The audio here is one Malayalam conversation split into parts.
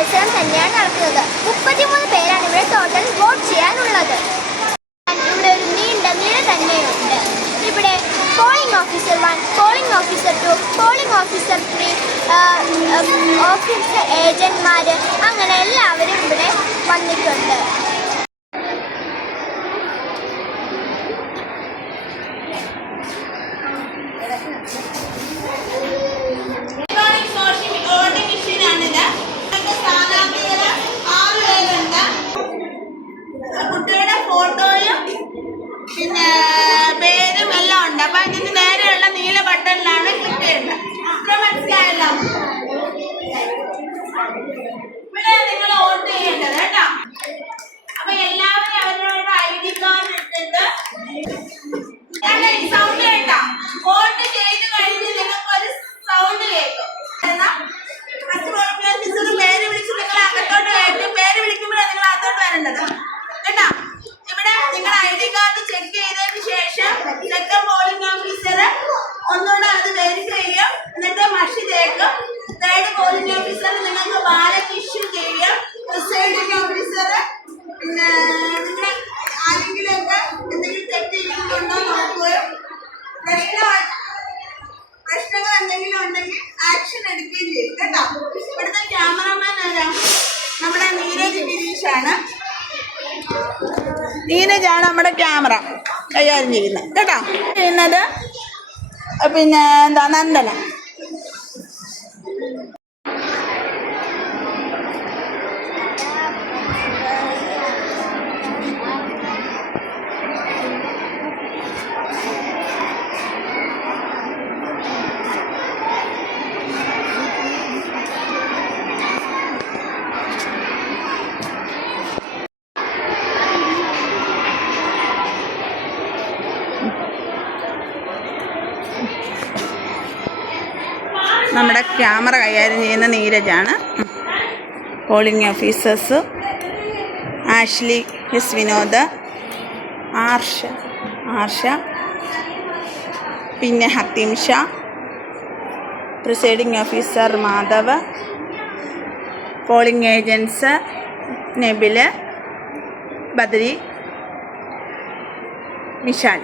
മത്സരം തന്നെയാണ് നടക്കുന്നത്. 33 പേരാണ് ഇവിടെ ടോട്ടൽ വോട്ട് ചെയ്യാനുള്ളത്. ഇവിടെ ഒരു നീണ്ട നിര തന്നെയുണ്ട്. ഇവിടെ polling officer 1, polling officer 2, polling officer 3, officer ഏജന്റുമാർ, അങ്ങനെ എല്ലാവരും ഇവിടെ വന്നിട്ടുണ്ട്. കുട്ടിയുടെ ഫോട്ടോയും പിന്നെ പേരും എല്ലാം ഉണ്ട്. അപ്പൊ ഇതിന് നേരെയുള്ള നീല ബട്ടണിലാണ് ക്ലിക്ക് ചെയ്യേണ്ടത്. ഇത്ര മനസ്സിലായല്ലോ? ഇവിടെ നിങ്ങൾ വോട്ട് ചെയ്യേണ്ടത് കേട്ടോ. അപ്പൊ എല്ലാവരും അവരവരുടെ ID കാർഡ് എടുത്തിട്ട് സൗണ്ട് കേട്ടോ. വോട്ട് ചെയ്ത് കഴിഞ്ഞ് നിങ്ങൾക്ക് ഒരു സൗണ്ട് കേൾക്കും. പേര് വിളിച്ച് നിങ്ങൾ അകത്തോട്ട് കയറ്റി പേര് വിളിക്കുമ്പോഴാണ് നിങ്ങൾ അകത്തോട്ട് വരേണ്ടത് കേട്ടോ. ഇവിടെ നിങ്ങൾ ID കാർഡ് ചെക്ക് ചെയ്തതിന് ശേഷം സെക്കൻഡ് പോളിംഗ് ഓഫീസർ ഒന്നുകൂടെ അത് വെരിഫൈ ചെയ്യും. എന്നിട്ട് മഷി തേക്കും. തേർഡ് പോളിംഗ് ഓഫീസർ നിങ്ങൾക്ക് ബാലറ്റ് ഇഷ്യൂ ചെയ്യും. പ്രിസൈഡിംഗ് ഓഫീസർ പിന്നെ നിങ്ങളുടെ ആരെങ്കിലുമൊക്കെ എന്തെങ്കിലും തെറ്റ് ചെയ്യുന്നുണ്ടോ നോക്കുകയും പ്രശ്നങ്ങൾ എന്തെങ്കിലും ഉണ്ടെങ്കിൽ ആക്ഷൻ എടുക്കുകയും ചെയ്യും കേട്ടോ. ഇവിടുത്തെ ക്യാമറമാൻ ആരാ? നമ്മുടെ നീരജാണ് നമ്മുടെ ക്യാമറ കൈകാര്യം ചെയ്യുന്നത് കേട്ടോ. ചെയ്യുന്നത് പിന്നെ എന്താ നന്ദന. നമ്മുടെ ക്യാമറ കൈകാര്യം ചെയ്യുന്ന നീരജാണ്. Polling officers Ashley S Vinod, Arsha, പിന്നെ Hatheem Shah, presiding officer Madhav, polling agents Nabil, Badri, Vishal.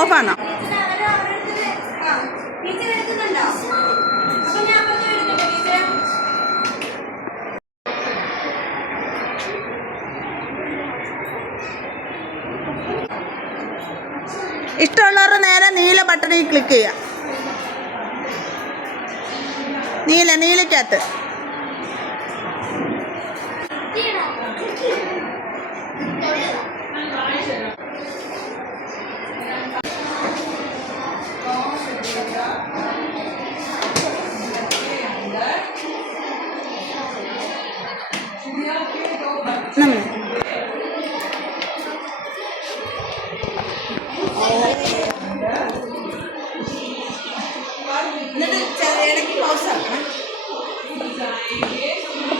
ഓഫാണോ? ഇഷ്ടമുള്ളവരുടെ നേരെ നീല ബട്ടണിൽ ക്ലിക്ക് ചെയ്യാം. നീലക്കകത്ത്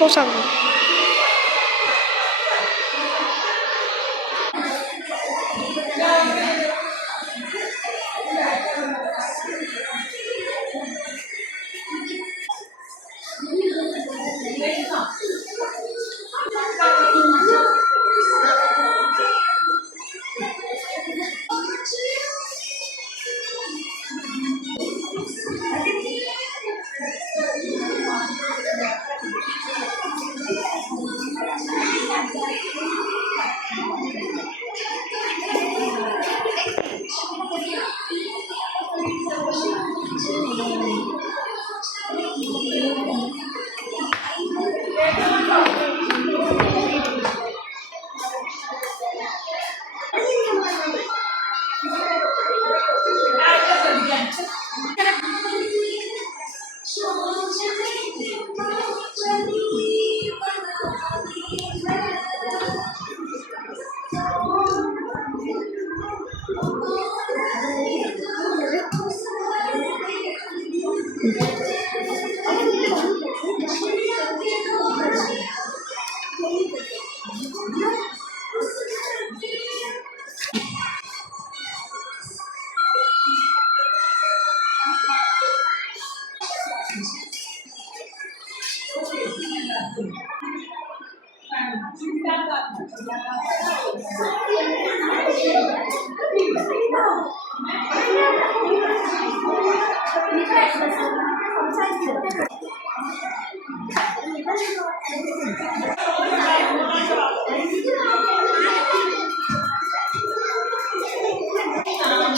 പോസാക്കണം.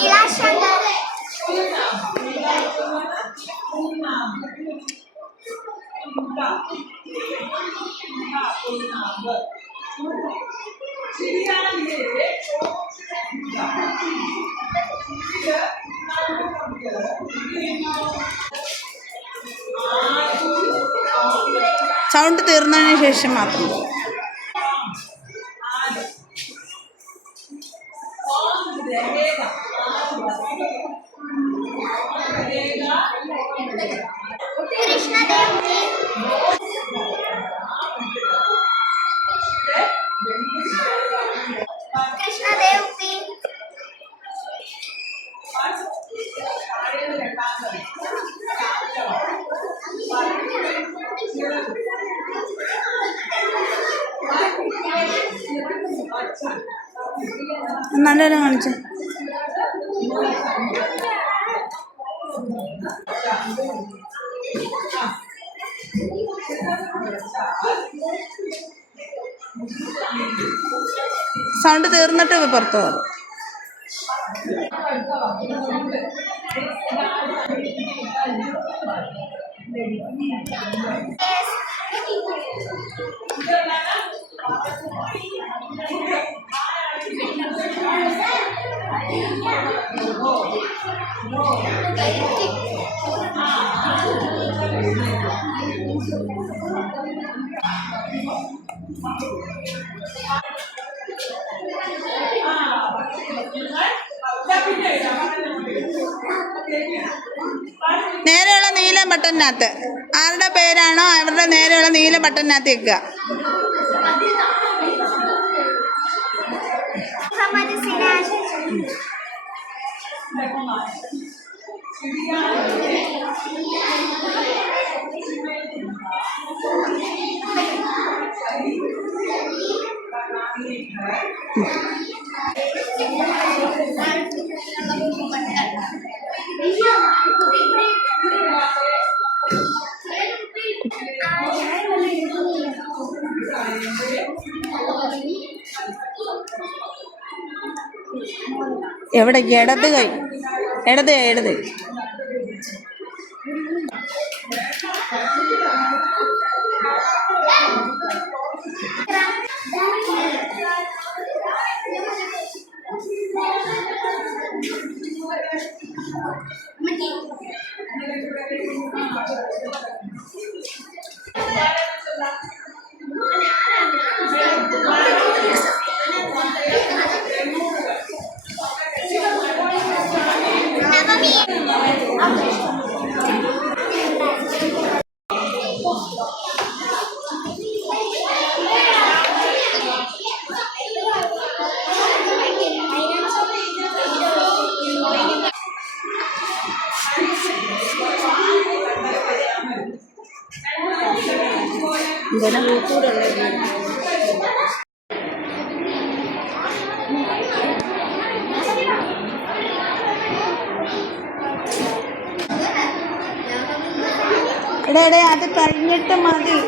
ഇളാശങ്കർ സൗണ്ട് തീർന്നതിന് ശേഷം മാത്രം. കൃഷ്ണദേവ് കൃഷ്ണദേവ് പി നല്ലൊരു കാണിച്ചു. സൗണ്ട് തീർന്നിട്ട് പുറത്തു പോകും. നേരെയുള്ള നീല ബട്ടണിനകത്ത് ആരുടെ പേരാണോ അവരുടെ നേരെയുള്ള നീല ബട്ടണിനകത്ത് വെക്കുക. മുഹമ്മദ് സിനാജ് എവിടെ? ഇടത് കൈ, ഇടത് ഇടത്. എടേ അത് കഴിഞ്ഞിട്ട് മതി.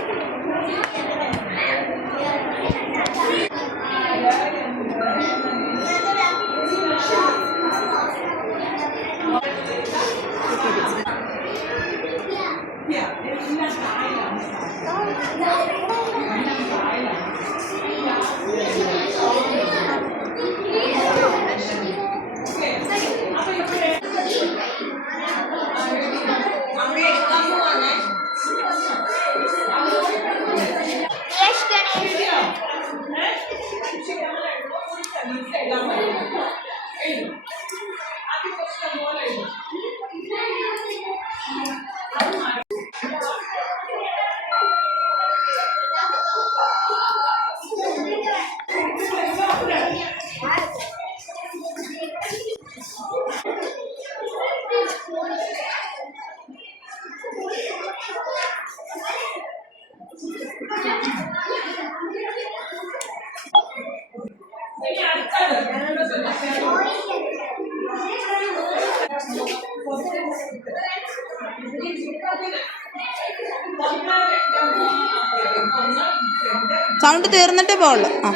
സൗണ്ട് തീർന്നിട്ടേ പോവുള്ളൂ. ആ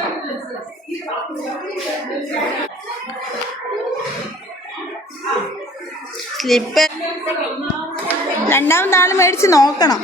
സ്ലിപ്പ് രണ്ടാമതാൾ മേടിച്ച് നോക്കണം.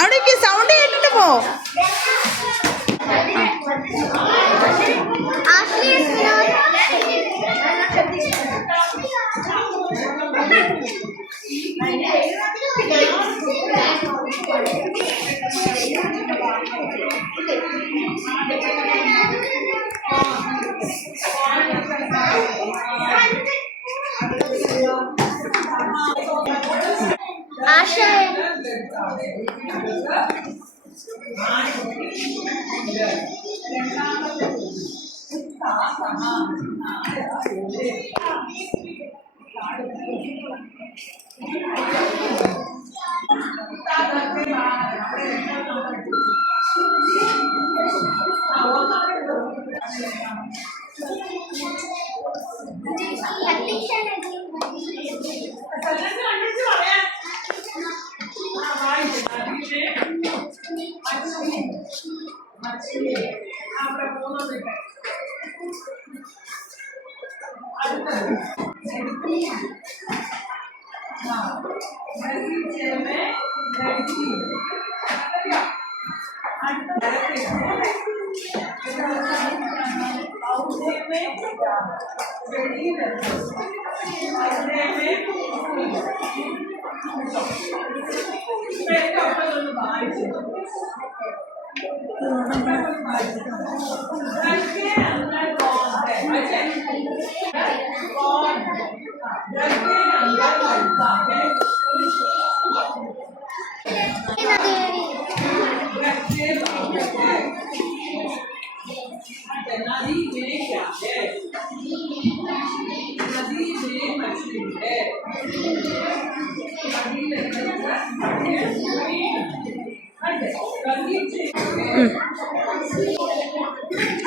അവിടേക്ക് സൗണ്ട് കേട്ടിട്ട് പോ.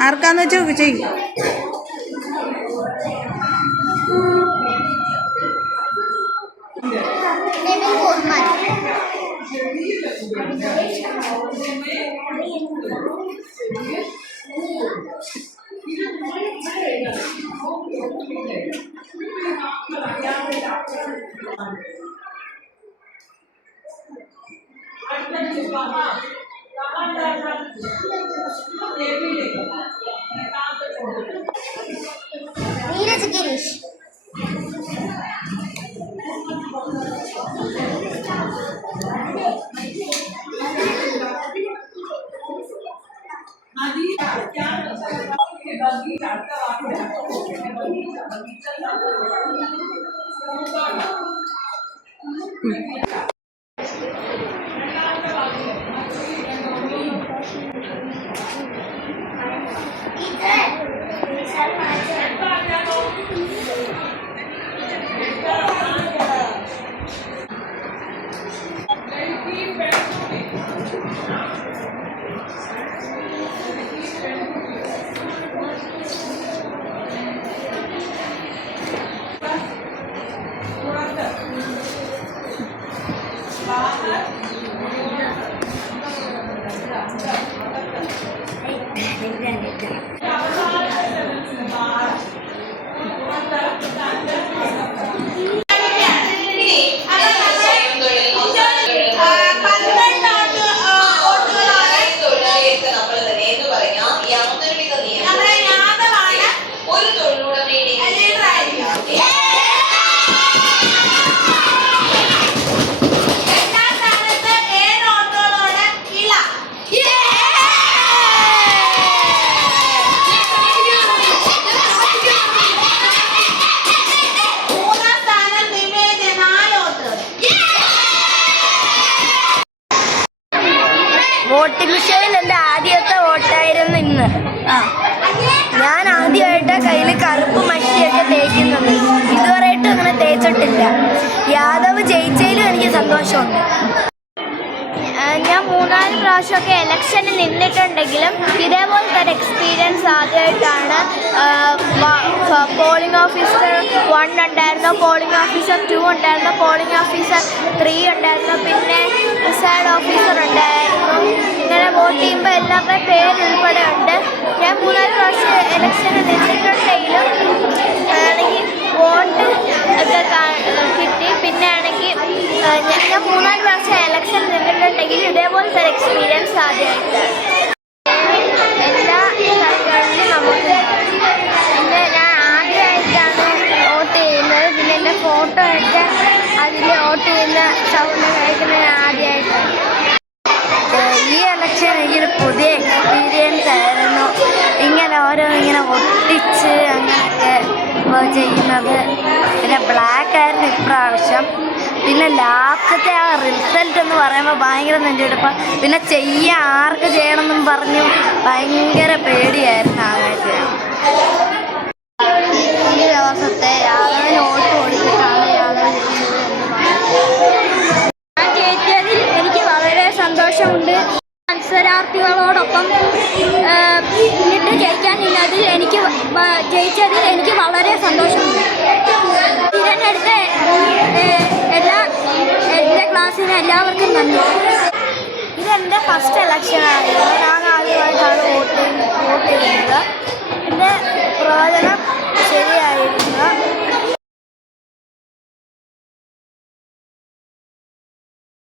ആർക്കാന്ന് വെച്ചാൽ ചെയ്യും. നീരജ് ഗിരീഷ്. വോട്ടിംഗ് മെഷീനിൽ എൻ്റെ ആദ്യത്തെ വോട്ടായിരുന്നു ഇന്ന്. ഞാൻ ആദ്യമായിട്ട് കയ്യിൽ കറുപ്പ് മഷിയൊക്കെ തേക്കുന്നത്. ഇതുവരെയായിട്ടും അങ്ങനെ തേച്ചിട്ടില്ല. യാദവ് ജയിച്ചതിലും എനിക്ക് സന്തോഷമുണ്ട്. ഞാൻ 3-4 പ്രാവശ്യമൊക്കെ ഇലക്ഷന് നിന്നിട്ടുണ്ടെങ്കിലും ഇതേപോലത്തെ ഒരു എക്സ്പീരിയൻസ് ആദ്യമായിട്ടാണ്. പോളിംഗ് ഓഫീസർ 1 ഉണ്ടായിരുന്നു, പോളിംഗ് ഓഫീസർ 2 ഉണ്ടായിരുന്നു, പോളിംഗ് ഓഫീസർ 3 ഉണ്ടായിരുന്നു, പിന്നെ പ്രിസൈഡ് ഓഫീസർ ഉണ്ടായിരുന്നു. ഇങ്ങനെ വോട്ട് ചെയ്യുമ്പോൾ എല്ലാവരുടെയും പേര് ഉൾപ്പെടെ ഉണ്ട്. ഞാൻ 3-4 പ്രാവശ്യം ഇലക്ഷന് നിന്നിട്ടുണ്ടെങ്കിലും ആണെങ്കിൽ വോട്ട് ഒക്കെ കിട്ടി. പിന്നെ ആണെങ്കിൽ ഞാൻ 3-4 പ്രാവശ്യം ഇലക്ഷൻ നിന്നിട്ടുണ്ടെങ്കിൽ ഇതേപോലത്തെ ഒരു എക്സ്പീരിയൻസ് ആദ്യമായിട്ടാണ്. എല്ലാ സ്ഥലങ്ങളിലും നമുക്ക് പിന്നെ ഞാൻ ആദ്യമായിട്ടാണ് വോട്ട് ചെയ്യുന്നത്. പിന്നെ എൻ്റെ ഫോട്ടോ ഒക്കെ അതിൽ വോട്ട് ചെയ്യുന്ന സൗണ്ട് കഴിക്കുന്നത് ഞാൻ ആദ്യമായിട്ടാണ്. ഈ ഇലക്ഷൻ എനിക്കൊരു പുതിയ എക്സ്പീരിയൻസ് ആയിരുന്നു. ഇങ്ങനെ ഓരോന്നിങ്ങനെ ഒട്ടിച്ച് അങ്ങനെയൊക്കെ ചെയ്യുന്നത്. പിന്നെ ബ്ലാക്ക് ആയിരുന്നു ഇപ്രാവശ്യം. പിന്നെ ലാസ്റ്റത്തെ ആ റിസൾട്ട് എന്ന് പറയുമ്പോൾ ഭയങ്കര നെഞ്ചെടുപ്പം. പിന്നെ ചെയ്യാൻ ആർക്ക് ചെയ്യണമെന്നും പറഞ്ഞു ഭയങ്കര പേടിയായിരുന്നു ആകാശത്ത്. ഈ ദിവസത്തെ യാദവിന് വോട്ട് കൊടുത്തിട്ടാണ് യാദവ് ഞാൻ ജയിച്ചതിൽ എനിക്ക് വളരെ സന്തോഷമുണ്ട്. മത്സരാർത്ഥികളോടൊപ്പം എന്നിട്ട് ജയിക്കാൻ നിന്നതിൽ ജയിച്ചതിൽ എനിക്ക് വളരെ സന്തോഷമുണ്ട്. തിരഞ്ഞെടുത്ത എൻ്റെ ക്ലാസ്സിന് എല്ലാവർക്കും നന്ദി. ഇതെൻ്റെ ഫസ്റ്റ് ഇലക്ഷനായിരുന്നു. ഞാൻ ആദ്യമായിട്ടാണ് വോട്ട് ചെയ്യുന്നത്. എൻ്റെ പ്രവചനം ശരിയായിരുന്നു.